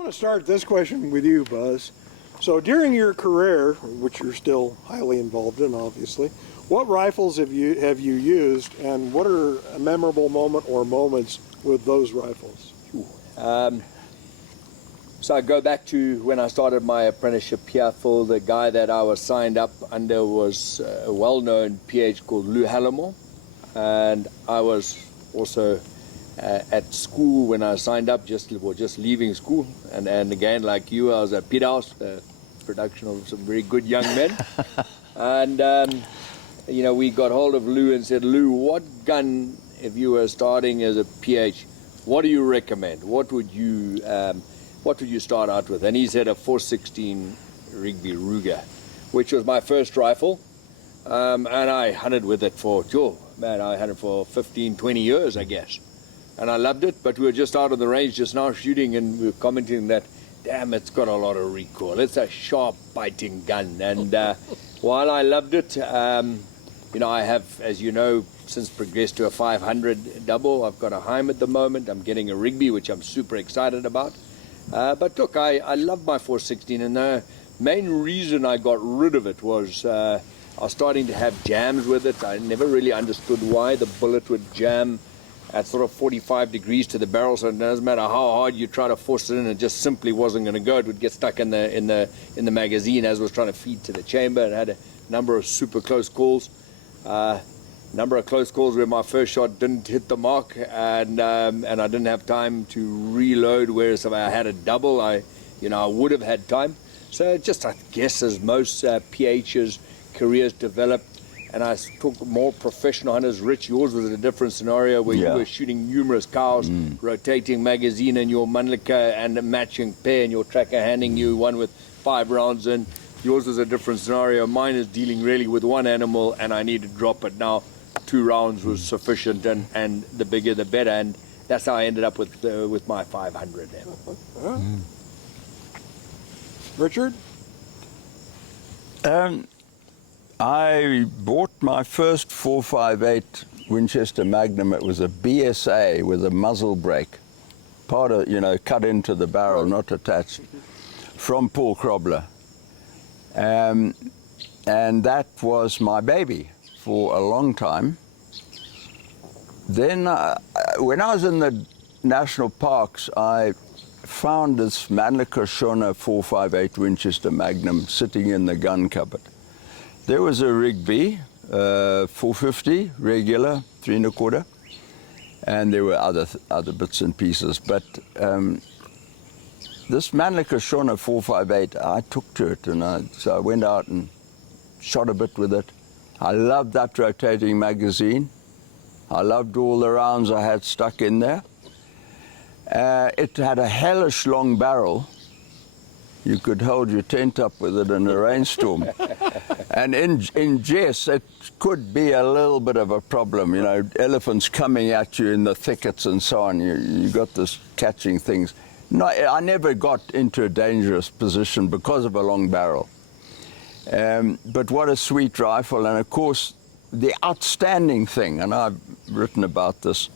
going to start this question with you, Buzz. So during your career, which you're still highly involved in, obviously, what rifles have you used, and what are a memorable moment or moments with those rifles? So I go back to when I started my apprenticeship here. For the guy that I was signed up under was a well-known PH called Lou Hallamore, and I was also at school when I signed up, just leaving school, and again, like you, I was at Pit House, production of some very good young men. And you know, we got hold of Lou and said, Lou, what gun, if you were starting as a PH, what do you recommend? What would you start out with? And he said a 416 Rigby Ruger, which was my first rifle, and I hunted with it for, I hunted for 15, 20 years, I guess. And I loved it, but we were just out of the range just now shooting, and we were commenting that, damn, it's got a lot of recoil. It's a sharp, biting gun. And while I loved it, you know, I have, as you know, since progressed to a 500 double. I've got a Heim at the moment. I'm getting a Rigby, which I'm super excited about. But look, I love my 416, and the main reason I got rid of it was I was starting to have jams with it. I never really understood why the bullet would jam at sort of 45 degrees to the barrel, so it doesn't matter how hard you try to force it in, it just simply wasn't going to go. It would get stuck in the magazine as it was trying to feed to the chamber. It had a number of super close calls, number of close calls where my first shot didn't hit the mark, and I didn't have time to reload. Whereas if I had a double, I would have had time. So just, I guess, as most PH's careers developed, and I talk more professional hunters. Rich, yours was a different scenario where you were shooting numerous cows, rotating magazine in your Mannlicher and a matching pair, and your tracker handing you one with 5 rounds in. Yours was a different scenario. Mine is dealing really with one animal, and I need to drop it now. 2 rounds was sufficient, and the bigger the better, and that's how I ended up with my 500. Richard? I bought my first 458 Winchester Magnum. It was a BSA with a muzzle brake, part of, cut into the barrel, not attached, from Paul Krobler. And that was my baby for a long time. Then when I was in the national parks, I found this Mannlicher Shona 458 Winchester Magnum sitting in the gun cupboard. There was a Rigby 450 regular 3 1/4, and there were other bits and pieces. But this Mannlicher Shona 458, I took to it, and so I went out and shot a bit with it. I loved that rotating magazine. I loved all the rounds I had stuck in there. It had a hellish long barrel. You could hold your tent up with it in a rainstorm. And in jest, it could be a little bit of a problem, elephants coming at you in the thickets and so on. You got this catching things. No, I never got into a dangerous position because of a long barrel. But what a sweet rifle. And of course, the outstanding thing, and I've written about this,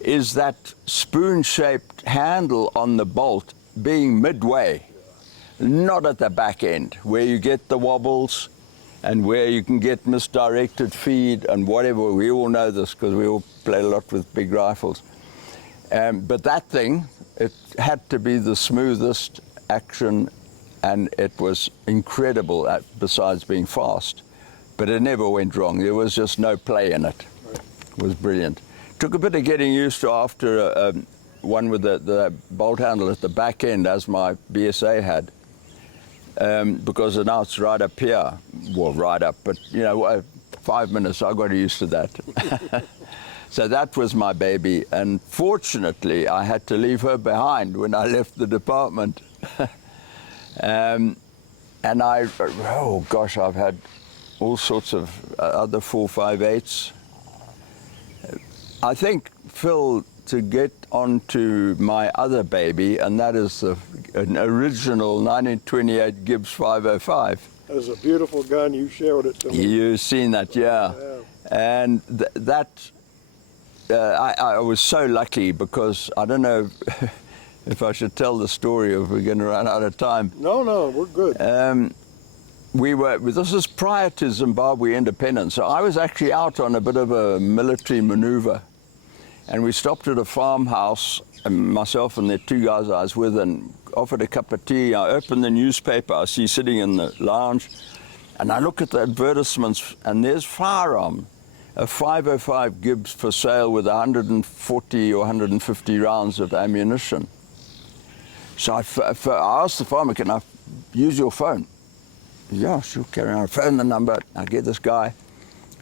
is that spoon-shaped handle on the bolt being midway, not at the back end, where you get the wobbles and where you can get misdirected feed and whatever. We all know this because we all play a lot with big rifles. But that thing, it had to be the smoothest action, and it was incredible besides being fast. But it never went wrong. There was just no play in it. It was brilliant. Took a bit of getting used to after one with the bolt handle at the back end, as my BSA had. Because now it's right up here. Well, right up, but 5 minutes, I got used to that. So that was my baby, and fortunately I had to leave her behind when I left the department. And oh gosh, I've had all sorts of other 458s. I think, Phil, to get onto my other baby, and that is an original 1928 Gibbs 505. That was a beautiful gun. You showed it to me. You've seen that, yeah. And I was so lucky because, I don't know, if I should tell the story, if we're going to run out of time. No, we're good. This was prior to Zimbabwe independence, so I was actually out on a bit of a military maneuver, and we stopped at a farmhouse, and myself and the two guys I was with, and offered a cup of tea. I opened the newspaper, I see sitting in the lounge, and I look at the advertisements, and there's firearm, a 505 Gibbs for sale with 140 or 150 rounds of ammunition. So I asked the farmer, can I use your phone? Yeah, sure, carry on. I phoned the number, I get this guy,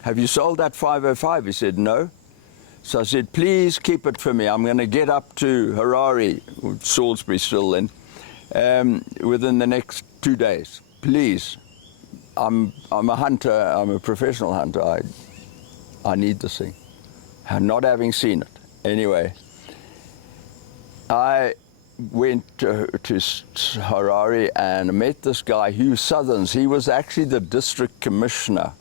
have you sold that 505? He said, no. So I said, please keep it for me. I'm going to get up to Harare, Salisbury still then, within the next 2 days. Please. I'm a hunter, I'm a professional hunter. I need this thing. Not having seen it. Anyway, I went to Harare and met this guy, Hugh Southerns. He was actually the district commissioner.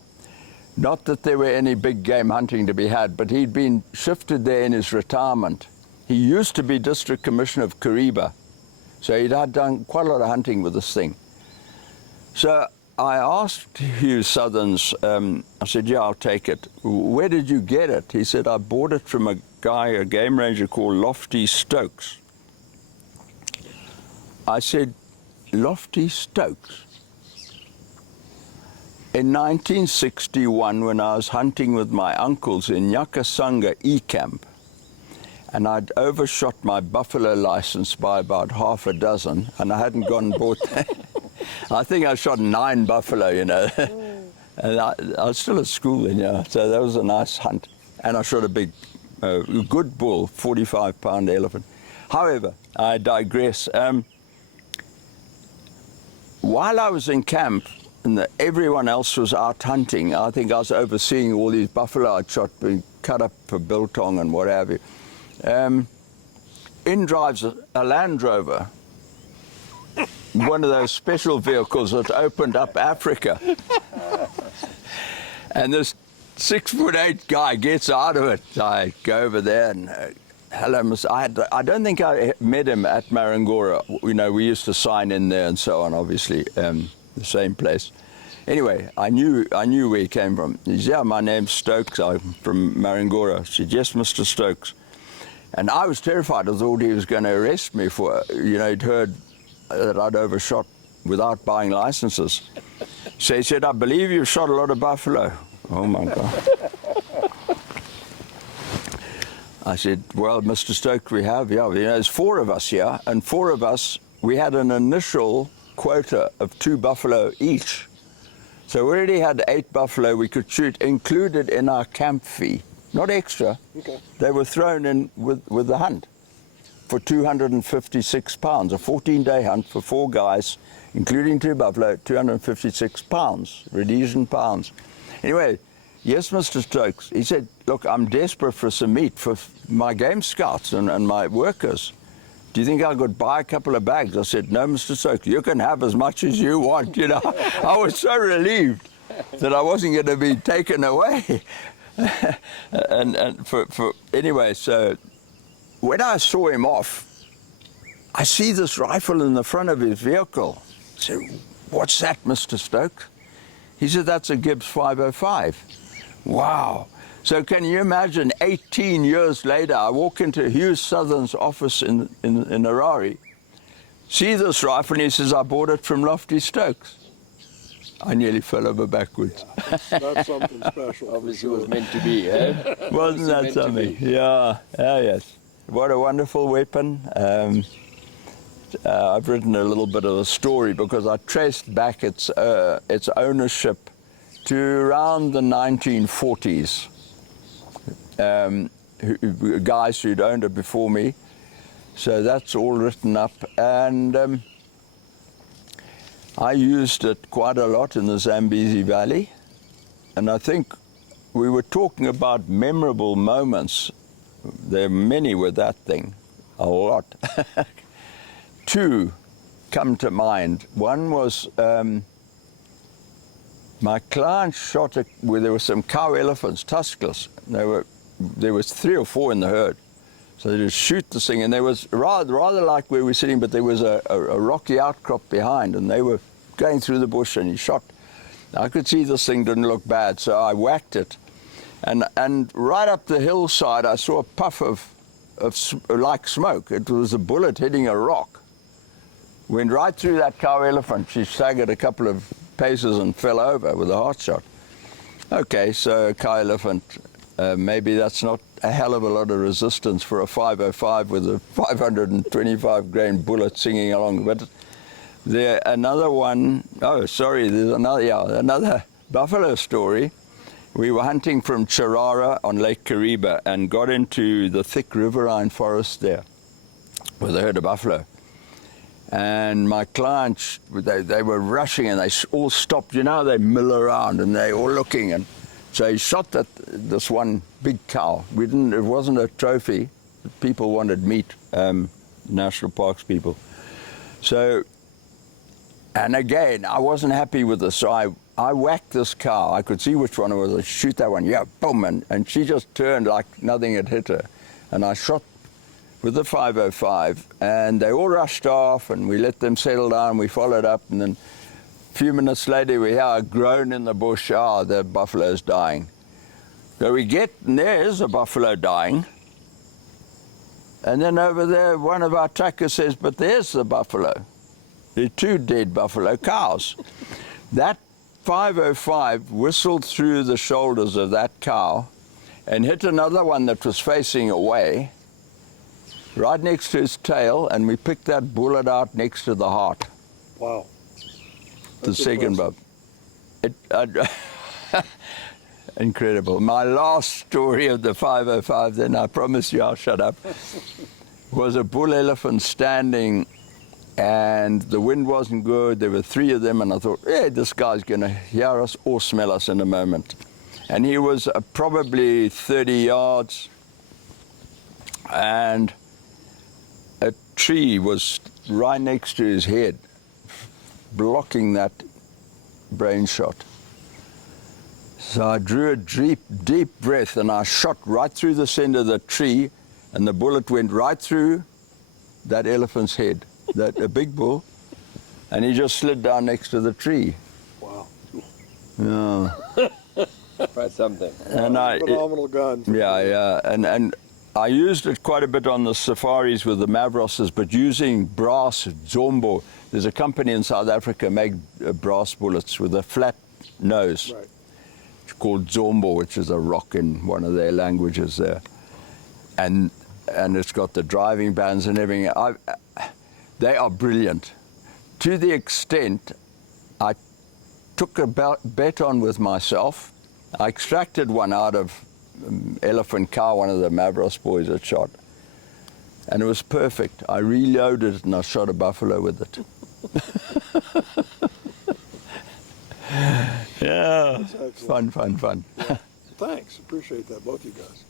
Not that there were any big game hunting to be had, but he'd been shifted there in his retirement. He used to be district commissioner of Kariba, so he'd had done quite a lot of hunting with this thing. So I asked Hugh Southerns, I said, yeah, I'll take it. Where did you get it? He said, I bought it from a guy, a game ranger called Lofty Stokes. I said, Lofty Stokes? In 1961, when I was hunting with my uncles in Nyakasanga E-Camp, and I'd overshot my buffalo license by about half a dozen, and I hadn't gone and bought that. I think I shot 9 buffalo, you know. And I was still at school then, yeah. So that was a nice hunt. And I shot a big, good bull, 45-pound elephant. However, I digress. While I was in camp, and everyone else was out hunting, I think I was overseeing all these buffalo I'd shot being cut up for biltong and what have you. In drives a Land Rover, one of those special vehicles that opened up Africa. And this 6'8" guy gets out of it. I go over there and hello, Miss. I don't think I met him at Marangora. You know, we used to sign in there and so on, obviously, the same place. Anyway, I knew where he came from. He said, yeah, my name's Stokes. I'm from Marangora. I said, yes, Mr. Stokes. And I was terrified. I thought he was going to arrest me for, you know, he'd heard that I'd overshot without buying licenses. So he said, I believe you've shot a lot of buffalo. Oh, my God. I said, well, Mr. Stokes, we have, yeah. You know, there's 4 of us here, and 4 of us, we had an initial quota of 2 buffalo each. So we already had 8 buffalo we could shoot, included in our camp fee. Not extra. Okay. They were thrown in with the hunt for 256 pounds, a 14-day hunt for 4 guys, including 2 buffalo, 256 pounds, Rhodesian pounds. Anyway, yes, Mr. Stokes, he said, look, I'm desperate for some meat for my game scouts and my workers. Do you think I could buy a couple of bags? I said, no, Mr. Stokes, you can have as much as you want, you know. I was so relieved that I wasn't going to be taken away. Anyway, so when I saw him off, I see this rifle in the front of his vehicle. I said, what's that, Mr. Stokes? He said, that's a Gibbs 505. Wow. So can you imagine, 18 years later, I walk into Hugh Southerns' office in Harare, see this rifle, and he says, I bought it from Lofty Stokes. I nearly fell over backwards. That's something special. Obviously it was meant to be, eh? Wasn't that something? Yeah, yes. What a wonderful weapon. I've written a little bit of a story because I traced back its ownership to around the 1940s. Guys who'd owned it before me. So that's all written up. And I used it quite a lot in the Zambezi Valley. And I think we were talking about memorable moments. There are many with that thing, a lot. 2 come to mind. One was my client shot where there were some cow elephants, tuskless. There was 3 or 4 in the herd. So they just shoot this thing, and there was rather like where we're sitting, but there was a rocky outcrop behind, and they were going through the bush, and he shot. I could see this thing didn't look bad, so I whacked it. And right up the hillside, I saw a puff of like smoke. It was a bullet hitting a rock. Went right through that cow elephant. She staggered a couple of paces and fell over with a heart shot. Okay, so a cow elephant, maybe that's not a hell of a lot of resistance for a 505 with a 525 grain bullet singing along. But another one, oh sorry, there's another buffalo story. We were hunting from Charara on Lake Kariba and got into the thick riverine forest there with a herd of buffalo. And my clients, they were rushing, and they all stopped. You know, they mill around and they all looking. And so he shot at this one big cow. It wasn't a trophy. People wanted meat, national parks people. So, and again, I wasn't happy with this. So I whacked this cow. I could see which one it was. I shoot that one. Yeah, boom. And she just turned like nothing had hit her. And I shot with the 505, and they all rushed off, and we let them settle down. We followed up, and then a few minutes later we hear a groan in the bush. The buffalo's dying. So we get, and there's a buffalo dying. And then over there, one of our trackers says, but there's the buffalo. There are two dead buffalo cows. That 505 whistled through the shoulders of that cow and hit another one that was facing away, right next to his tail, and we picked that bullet out next to the heart. Wow. The second buff. Incredible. My last story of the 505, then I promise you I'll shut up, was a bull elephant standing, and the wind wasn't good. There were three of them, and I thought, hey, this guy's going to hear us or smell us in a moment. And he was probably 30 yards, and a tree was right next to his head, blocking that brain shot. So I drew a deep breath, and I shot right through the center of the tree, and the bullet went right through that elephant's head, a big bull, and he just slid down next to the tree. Wow. Yeah. Quite something. And phenomenal gun. Yeah, and I used it quite a bit on the safaris with the Mavroses, but using brass Zombo. There's a company in South Africa make brass bullets with a flat nose. Right. It's called Zombo, which is a rock in one of their languages there. And it's got the driving bands and everything. They are brilliant. To the extent, I took a bet on with myself. I extracted one out of elephant cow, one of the Mavros boys had shot. And it was perfect. I reloaded it and I shot a buffalo with it. Yeah, fun. Thanks. Appreciate that, both you guys.